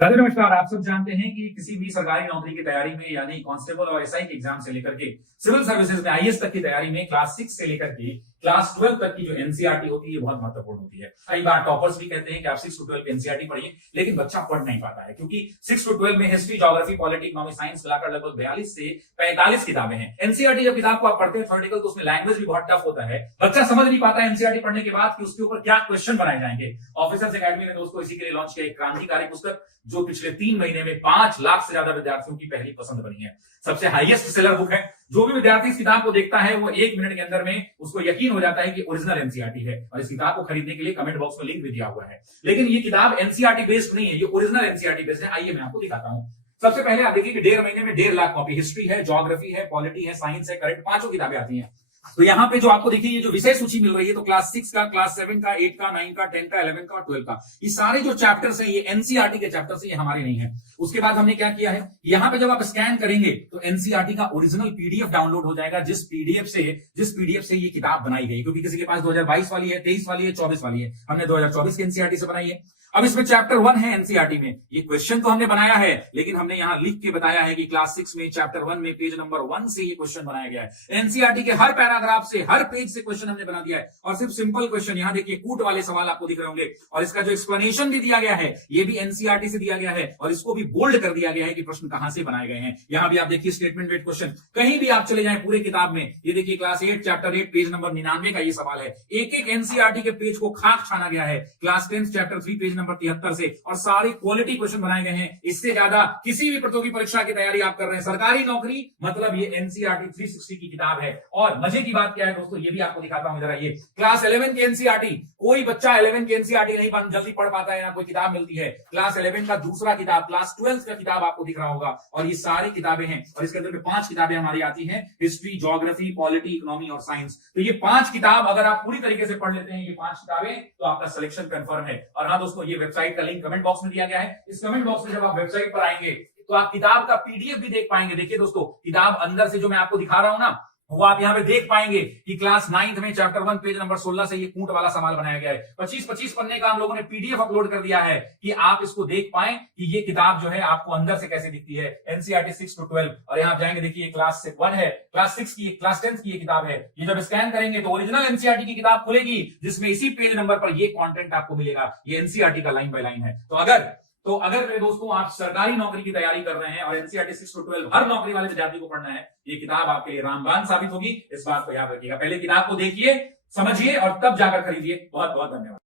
राधे नमस्कार। आप सब जानते हैं कि किसी भी सरकारी नौकरी की तैयारी में यानी कांस्टेबल और एसआई के एग्जाम से लेकर के सिविल सर्विसेज में आईएएस तक की तैयारी में क्लास 6 से लेकर के क्लास 12 तक की जो एनसीईआरटी होती है बहुत महत्वपूर्ण होती है। कई बार टॉपर्स भी कहते हैं कि आप 6 to 12 एनसीईआरटी पढ़िए, लेकिन बच्चा पढ़ नहीं पाता है क्योंकि 6 to 12 में history, geography, polity, economic, science मिलाकर लगभग 42 से 45 किताबें हैं। एनसीईआरटी जब किताब को आप पढ़ते हैं थ्योरेटिकल, तो उसमें लैंग्वेज भी बहुत टफ होता है। बच्चा समझ नहीं पाता एनसीईआरटी पढ़ने के बाद कि उसके ऊपर क्या क्वेश्चन बनाए जाएंगे। ऑफिसर्स एकेडमी ने दोस्तों इसी के लिए लॉन्च किया एक क्रांतिकारी पुस्तक, जो पिछले 3 महीने में 5 लाख से ज्यादा विद्यार्थियों की पहली पसंद बनी है। सबसे हाईएस्ट सेलर बुक है। जो भी विद्यार्थी इस किताब को देखता है वो 1 मिनट के अंदर में उसको यकीन हो जाता है कि ओरिजिनल एनसीईआरटी है। और इस किताब को खरीदने के लिए कमेंट बॉक्स में लिंक भी दिया हुआ है। लेकिन ये किताब एनसीईआरटी बेस्ड नहीं है, ये ओरिजिनल एनसीईआरटी बेस्ड है। आइए मैं आपको दिखाता हूं। सबसे पहले आप देखिए कि 1.5 महीने में 1.5 लाख कॉपी, हिस्ट्री है, ज्योग्राफी है, पॉलिटी है, साइंस है, करंट, 5 किताबें आती हैं। तो यहाँ पे जो आपको देखिए ये जो विषय सूची मिल रही है, तो क्लास 6 का, क्लास 7 का, 8 का, 9 का, 10 का, 11 का और 12 का, ये सारे जो चैप्टर्स हैं ये एनसीईआरटी के चैप्टर्स हैं, ये हमारे नहीं है। उसके बाद हमने क्या किया है, यहाँ पे जब आप स्कैन करेंगे तो एनसीईआरटी का ओरिजिनल पीडीएफ डाउनलोड हो जाएगा, जिस पीडीएफ से ये किताब बनाई गई। क्योंकि किसी के पास 2022 वाली है, 23 वाली है, 24 वाली है, हमने 2024 की एनसीईआरटी से बनाई है। अब इसमें चैप्टर 1 है एनसीईआरटी में। ये क्वेश्चन तो हमने बनाया है, लेकिन हमने यहां लिख के बताया है कि क्लास 6 में चैप्टर 1 में पेज नंबर 1 से ये क्वेश्चन बनाया गया है। एनसीईआरटी के हर पैराग्राफ से, हर पेज से क्वेश्चन हमने बना दिया है। और सिर्फ सिंपल क्वेश्चन, यहां देखिए कूट वाले सवाल आपको दिख रहे होंगे, और इसका जो एक्सप्लेनेशन भी दिया गया है ये भी एनसीईआरटी से दिया गया है, और इसको भी बोल्ड कर दिया गया है कि प्रश्न कहां से बनाए गए हैं। यहां भी आप देखिए स्टेटमेंट वेट क्वेश्चन, कहीं भी आप चले जाए पूरे किताब में, ये देखिए क्लास 8 चैप्टर 8 पेज नंबर 99 का ये सवाल है। एक एक एनसीईआरटी के पेज को खाक छाना गया है। क्लास 10 चैप्टर 3 पेज नंबर 73 से, और सारे क्वालिटी क्वेश्चन बनाए गए हैं। इससे ज्यादा किसी भी प्रतियोगी परीक्षा की तैयारी आप कर रहे हैं, सरकारी नौकरी, मतलब ये एनसीईआरटी 360 की किताब है। और मजे की बात क्या है दोस्तों, ये भी आपको दिखाता हूं जरा। ये क्लास 11 की एनसीईआरटी, कोई बच्चा 11 की एनसीईआरटी नहीं जल्दी पढ़ पाता है, ना कोई किताब मिलती है। क्लास 11 का दूसरा किताब, क्लास 12 का किताब आपको दिख रहा होगा, और ये सारी किताबें हैं। और इसके अंदर में 5 किताबें हमारी आती हैं, हिस्ट्री, ज्योग्राफी, पॉलिटी, इकोनॉमी और साइंस। तो ये 5 किताब अगर आप पूरी तरीके से पढ़ लेते हैं, ये 5 किताबें, तो आपका सिलेक्शन कंफर्म है। और हाँ दोस्तों, ये वेबसाइट का लिंक कमेंट बॉक्स में दिया गया है। इस कमेंट बॉक्स में जब आप वेबसाइट पर आएंगे तो आप किताब का पीडीएफ भी देख पाएंगे। देखिए दोस्तों, किताब अंदर से जो मैं आपको दिखा रहा हूं ना, वो आप यहां पे देख पाएंगे कि क्लास 9th में चैप्टर 1 पेज नंबर 16 से ये कूट वाला सवाल बनाया गया है। 25 पन्ने का हम लोगों ने पीडीएफ अपलोड कर दिया है कि आप इसको देख पाएं कि ये किताब जो है आपको अंदर से कैसे दिखती है। एनसीईआरटी 6 to 12, और यहां आप जाएंगे, देखिए क्लास 1 है, क्लास 6 की, क्लास 10 की ये किताब है। ये जब स्कैन करेंगे तो ओरिजिनल एनसीईआरटी की किताब खुलेगी, जिसमें इसी पेज नंबर पर ये कंटेंट आपको मिलेगा। ये एनसीईआरटी का लाइन बाय लाइन है। तो अगर मेरे दोस्तों आप सरकारी नौकरी की तैयारी कर रहे हैं और एनसीईआरटी 6 to 12 हर नौकरी वाले विद्यार्थी को पढ़ना है, ये किताब आपके लिए रामबाण साबित होगी। इस बात को याद रखिएगा। पहले किताब को देखिए, समझिए और तब जाकर खरीदिए। बहुत बहुत धन्यवाद।